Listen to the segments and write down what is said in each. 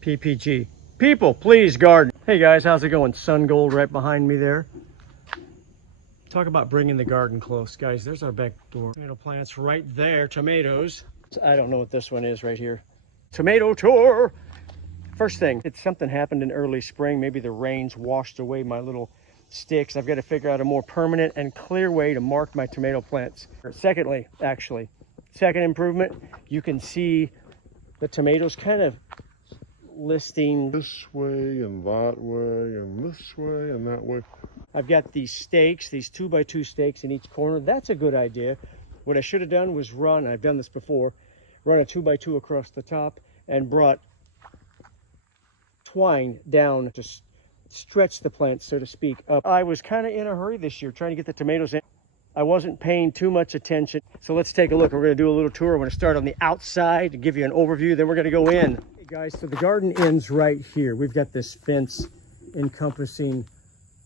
PPG. People, please garden. Hey guys, how's it going? Sun Gold right behind me there. Talk about bringing the garden close. Guys, there's our back door. Tomato plants right there, tomatoes. I don't know what this one is right here. Tomato TOur. First thing, it's something happened in early spring. Maybe the rains washed away my little sticks. I've got to figure out a more permanent and clear way to mark my tomato plants. Secondly, second improvement, you can see the tomatoes kind of listing this way and that way and this way and that way. I've got these stakes, these 2x2 stakes in each corner. That's a good idea. What I should have done was I've done this before, run a 2x2 across the top and brought twine down to stretch the plants, so to speak, up. I was kind of in a hurry this year trying to get the tomatoes in. I wasn't paying too much attention. So let's take a look. We're going to do a little tour. I'm going to start on the outside to give you an overview. Then we're going to go in. Hey guys, so the garden ends right here. We've got this fence encompassing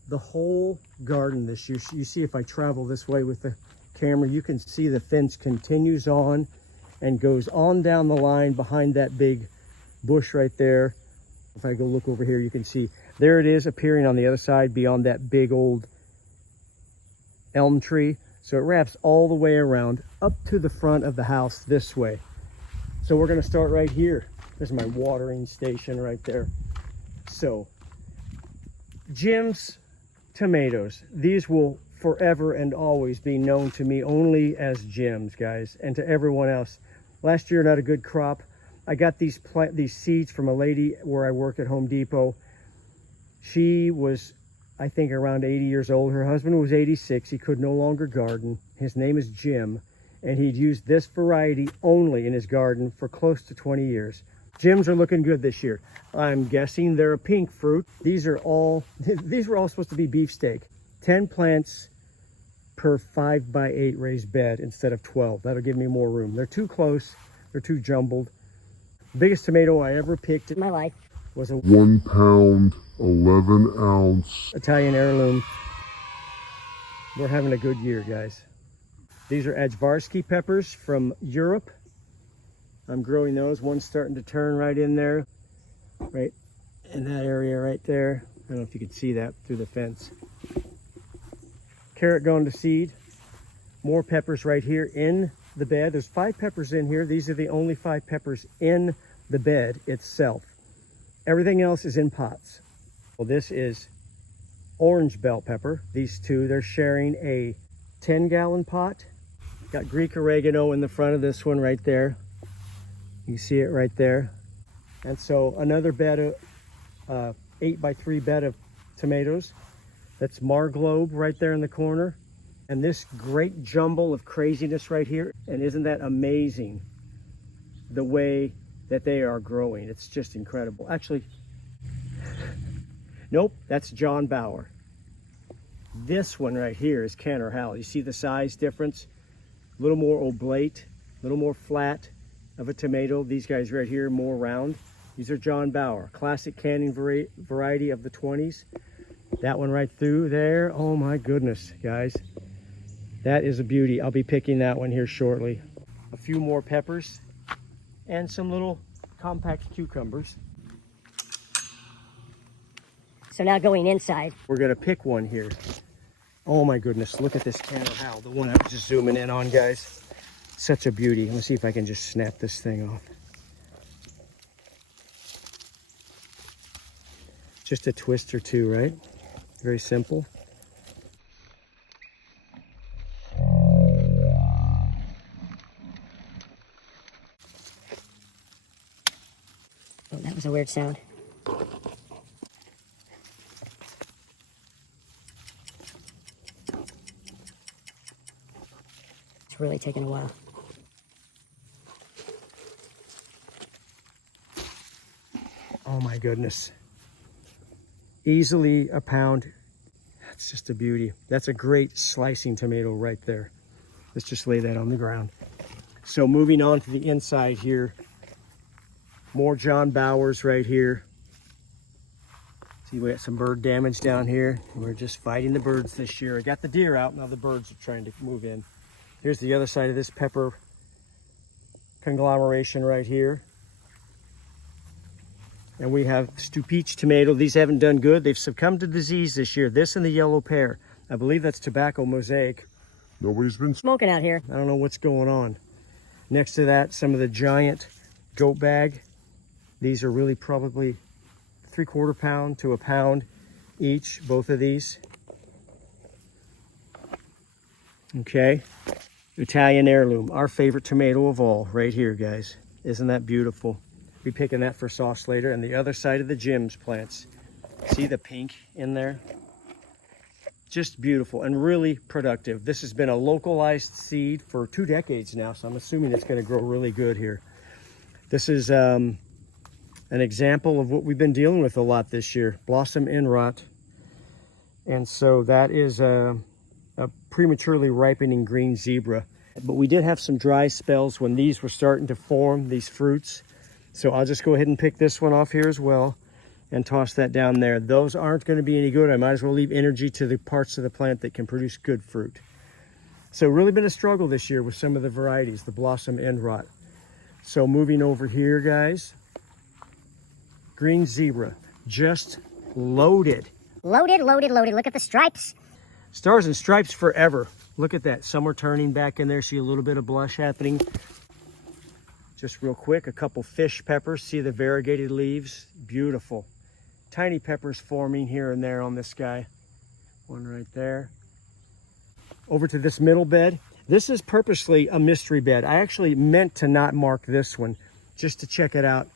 the whole garden this year. You see, if I travel this way with the camera, you can see the fence continues on and goes on down the line behind that big bush right there. If I go look over here, you can see there it is appearing on the other side beyond that big old elm tree. So it wraps all the way around up to the front of the house this way. So we're going to start right here. There's my watering station right there. So Jim's tomatoes, these will forever and always be known to me only as Jim's, guys, and to everyone else. Last year, not a good crop. I got these seeds from a lady where I work at Home Depot. She was, I think, around 80 years old. Her husband was 86. He could no longer garden. His name is Jim, and he'd used this variety only in his garden for close to 20 years. Jim's are looking good this year. I'm guessing they're a pink fruit. These were all supposed to be beefsteak. 10 plants per 5x8 raised bed instead of 12. That'll give me more room. They're too close. They're too jumbled. Biggest tomato I ever picked in my life was a 1 pound, 11 ounce Italian heirloom. We're having a good year, guys. These are Ajvarski peppers from Europe. I'm growing those. One's starting to turn right in there, right in that area right there. I don't know if you can see that through the fence. Carrot going to seed. More peppers right here in the bed. There's 5 peppers in here. These are the only 5 peppers in the bed itself. Everything else is in pots. Well, this is orange bell pepper. These two, they're sharing a 10-gallon pot. Got Greek oregano in the front of this one right there. You see it right there. And so another bed of 8x3 bed of tomatoes. That's Marglobe right there in the corner. And this great jumble of craziness right here. And isn't that amazing? The way that they are growing. It's just incredible. Actually, nope, that's John Bauer. This one right here is Cantor Howell. You see the size difference? A little more oblate, a little more flat of a tomato. These guys right here, more round. These are John Bauer, classic canning variety of the 20s. That one right through there, oh my goodness, guys. That is a beauty. I'll be picking that one here shortly. A few more peppers and some little compact cucumbers. So now going inside. We're gonna pick one here. Oh my goodness, look at this Cantor Howell, the one I was just zooming in on, guys. Such a beauty. Let's see if I can just snap this thing off. Just a twist or two, right? Very simple. Oh, that was a weird sound. It's really taking a while. Oh my goodness. Easily a pound. That's just a beauty. That's a great slicing tomato right there. Let's just lay that on the ground. So moving on to the inside here. More John Bauers right here. See, we got some bird damage down here. We're just fighting the birds this year. I got the deer out, now the birds are trying to move in. Here's the other side of this pepper conglomeration right here. And we have Stu Peach tomato. These haven't done good. They've succumbed to disease this year. This and the yellow pear. I believe that's tobacco mosaic. Nobody's been Smoking out here. I don't know what's going on. Next to that, some of the giant goat bag. These are really probably 3/4 pound to a pound each, both of these. Okay. Italian heirloom, our favorite tomato of all, right here, guys. Isn't that beautiful? Be picking that for sauce later. And the other side of the Jim's plants. See the pink in there? Just beautiful and really productive. This has been a localized seed for 2 decades now, so I'm assuming it's going to grow really good here. This is an example of what we've been dealing with a lot this year, blossom end rot. And so that is a prematurely ripening green zebra. But we did have some dry spells when these were starting to form, these fruits. So I'll just go ahead and pick this one off here as well and toss that down there. Those aren't going to be any good. I might as well leave energy to the parts of the plant that can produce good fruit. So really been a struggle this year with some of the varieties, the blossom end rot. So moving over here, guys, green zebra, just loaded. Loaded, loaded, loaded. Look at the stripes. Stars and stripes forever. Look at that. Some are turning back in there. See a little bit of blush happening. Just real quick, a couple fish peppers. See the variegated leaves? Beautiful. Tiny peppers forming here and there on this guy. One right there. Over to this middle bed. This is purposely a mystery bed. I actually meant to not mark this one just to check it out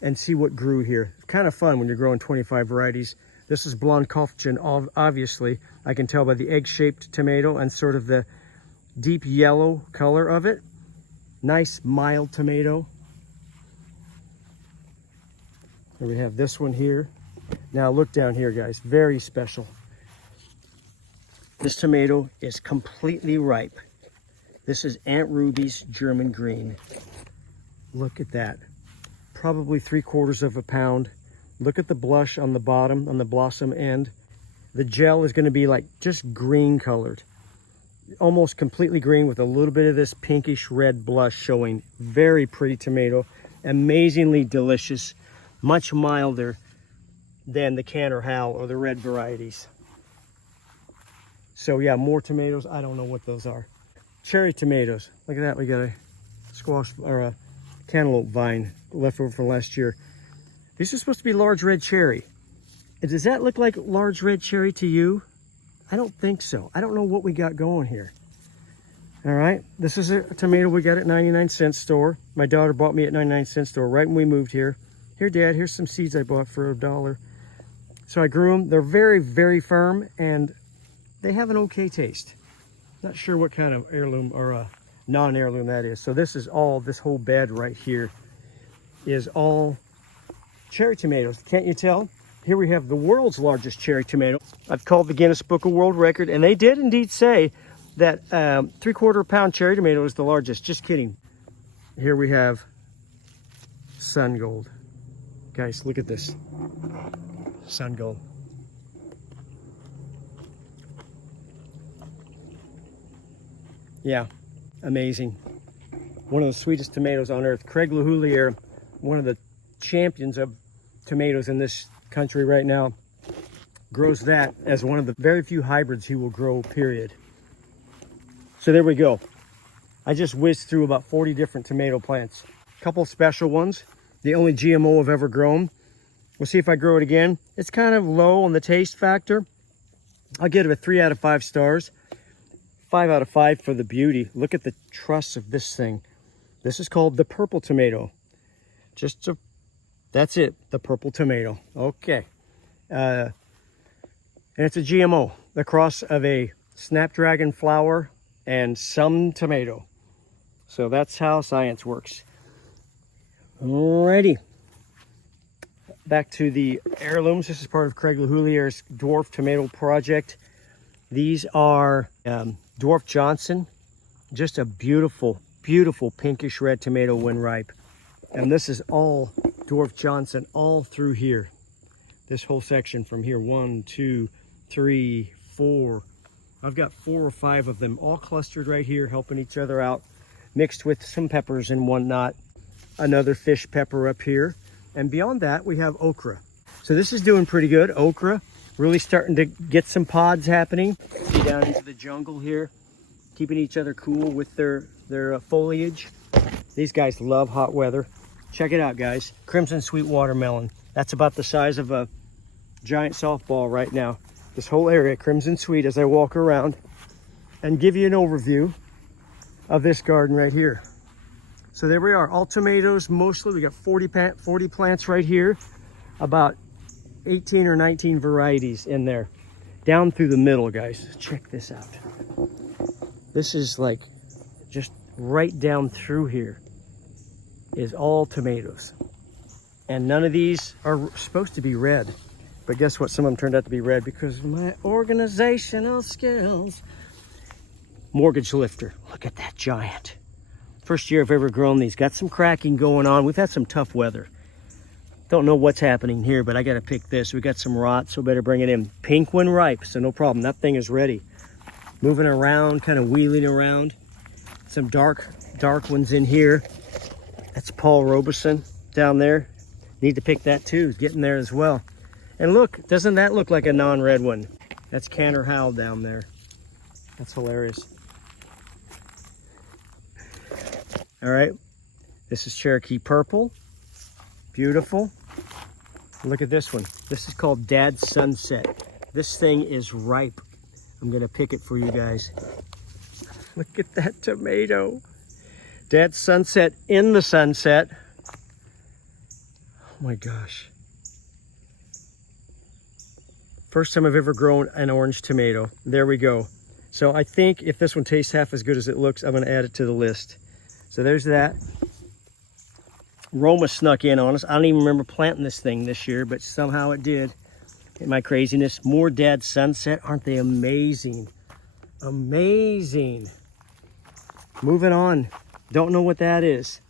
and see what grew here. It's kind of fun when you're growing 25 varieties. This is blonde Kaufchen, obviously. I can tell by the egg-shaped tomato and sort of the deep yellow color of it. Nice, mild tomato. And we have this one here. Now look down here, guys. Very special. This tomato is completely ripe. This is Aunt Ruby's German green. Look at that. Probably 3/4 pound. Look at the blush on the bottom, on the blossom end. The gel is going to be like just green colored. Almost completely green with a little bit of this pinkish red blush showing. Very pretty tomato. Amazingly delicious. Much milder than the Canner Hal or the red varieties. So yeah, more tomatoes. I don't know what those are. Cherry tomatoes. Look at that. We got a squash or a cantaloupe vine left over from last year. These are supposed to be large red cherry. Does that look like large red cherry to you? I don't think so. I don't know what we got going here. All right, this is a tomato we got at 99-cent store. My daughter bought me at 99-cent store right when we moved here. Here, Dad, here's some seeds I bought for $1. So I grew them. They're very, very firm, and they have an okay taste. Not sure what kind of heirloom or non-heirloom that is. So this is all, this whole bed right here is all cherry tomatoes. Can't you tell? Here we have the world's largest cherry tomato. I've called the Guinness Book of World Record, and they did indeed say that 3/4 pound cherry tomato is the largest. Just kidding. Here we have sun gold. Guys, look at this. Sun gold. Yeah, amazing. One of the sweetest tomatoes on earth. Craig LaHoulier, one of the champions of tomatoes in this country right now, grows that as one of the very few hybrids he will grow, period. So there we go. I just whizzed through about 40 different tomato plants. A couple special ones. The only GMO I've ever grown. We'll see if I grow it again. It's kind of low on the taste factor. I'll give it a 3 out of 5 stars. 5 out of 5 for the beauty. Look at the truss of this thing. This is called the purple tomato. That's it, the purple tomato. Okay. And it's a GMO, the cross of a snapdragon flower and some tomato. So that's how science works. Alrighty. Back to the heirlooms. This is part of Craig LaHoulier's dwarf tomato project. These are Dwarf Johnson. Just a beautiful, beautiful pinkish red tomato when ripe. And this is all Dwarf Johnson all through here. This whole section from here, 1, 2, 3, 4. I've got 4 or 5 of them all clustered right here, helping each other out, mixed with some peppers and whatnot. Another fish pepper up here. And beyond that, we have okra. So this is doing pretty good. Okra, really starting to get some pods happening. See down into the jungle here, keeping each other cool with their foliage. These guys love hot weather. Check it out, guys. Crimson sweet watermelon. That's about the size of a giant softball right now. This whole area, crimson sweet, as I walk around and give you an overview of this garden right here. So there we are, all tomatoes mostly. We got 40 plants right here, about 18 or 19 varieties in there. Down through the middle, guys. Check this out. This is like just right down through here is all tomatoes. And none of these are supposed to be red. But guess what? Some of them turned out to be red because of my organizational skills. Mortgage lifter. Look at that giant. First year I've ever grown these. Got some cracking going on. We've had some tough weather. Don't know what's happening here, but I got to pick this. We got some rot, so better bring it in. Pink when ripe, so no problem. That thing is ready. Moving around, kind of wheeling around. Some dark ones in here. That's Paul Robeson down there. Need to pick that too. It's getting there as well. And look, doesn't that look like a non-red one? That's Cantor Howell down there. That's hilarious. All right, this is Cherokee Purple. Beautiful. Look at this one. This is called Dad's Sunset. This thing is ripe. I'm gonna pick it for you guys. Look at that tomato. Dad's Sunset in the sunset. Oh my gosh. First time I've ever grown an orange tomato. There we go. So I think if this one tastes half as good as it looks, I'm gonna add it to the list. So there's that. Roma snuck in on us. I don't even remember planting this thing this year, but somehow it did. In my craziness, more Dad's Sunset. Aren't they amazing? Amazing. Moving on. Don't know what that is.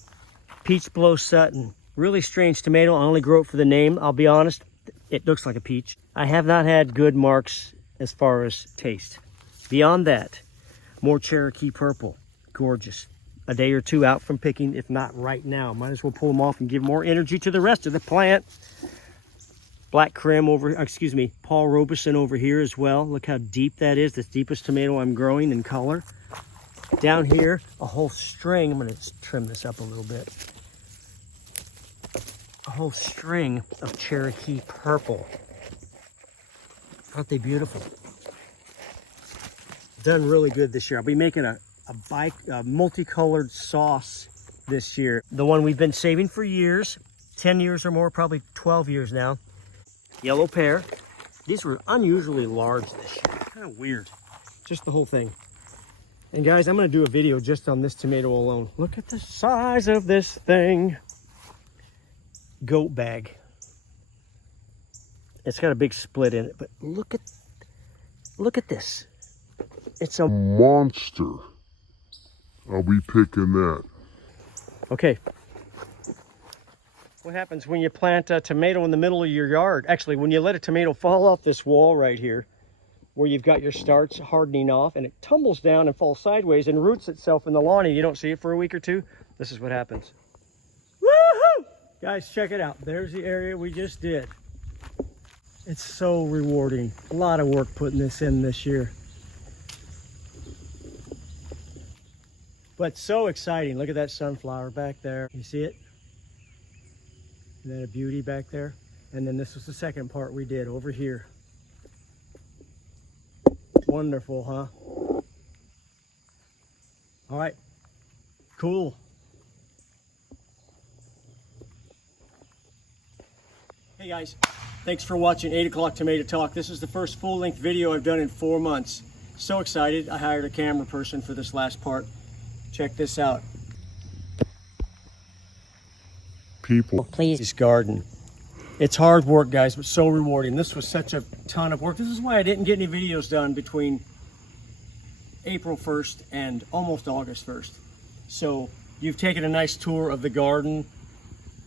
Peach Blow Sutton. Really strange tomato. I only grow it for the name. I'll be honest, it looks like a peach. I have not had good marks as far as taste. Beyond that, more Cherokee Purple. Gorgeous. A day or two out from picking, if not right now. Might as well pull them off and give more energy to the rest of the plant. Black Crim over, excuse me, Paul Robeson over here as well. Look how deep that is. The deepest tomato I'm growing in color. Down here, a whole string. I'm gonna trim this up a little bit. A whole string of Cherokee Purple. Aren't they beautiful? Done really good this year. I'll be making a multicolored sauce this year. The one we've been saving for years, 10 years or more, probably 12 years now. Yellow pear. These were unusually large this year. Kind of weird. Just the whole thing. And guys, I'm gonna do a video just on this tomato alone. Look at the size of this thing. Goat bag. It's got a big split in it, but look at this. It's a monster. I'll be picking that. Okay. What happens when you plant a tomato in the middle of your yard? Actually, when you let a tomato fall off this wall right here, where you've got your starts hardening off, and it tumbles down and falls sideways and roots itself in the lawn, and you don't see it for a week or two, this is what happens. Woohoo! Guys, check it out. There's the area we just did. It's so rewarding. A lot of work putting this in this year. But so exciting. Look at that sunflower back there. You see it? And then a beauty back there. And then this was the second part we did over here. Wonderful, huh? All right. Cool. Hey guys, thanks for watching 8 o'clock Tomato Talk. This is the first full-length video I've done in 4 months. So excited. I hired a camera person for this last part. Check this out. People. Please. This garden. It's hard work, guys, but so rewarding. This was such a ton of work. This is why I didn't get any videos done between April 1st and almost August 1st. So you've taken a nice tour of the garden,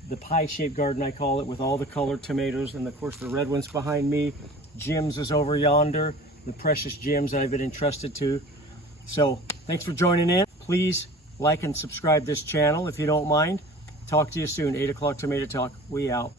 the pie-shaped garden I call it, with all the colored tomatoes, and of course the red ones behind me. Jim's is over yonder, the precious gems I've been entrusted to. So thanks for joining in. Please like and subscribe this channel if you don't mind. Talk to you soon. 8 o'clock tomato talk. We out.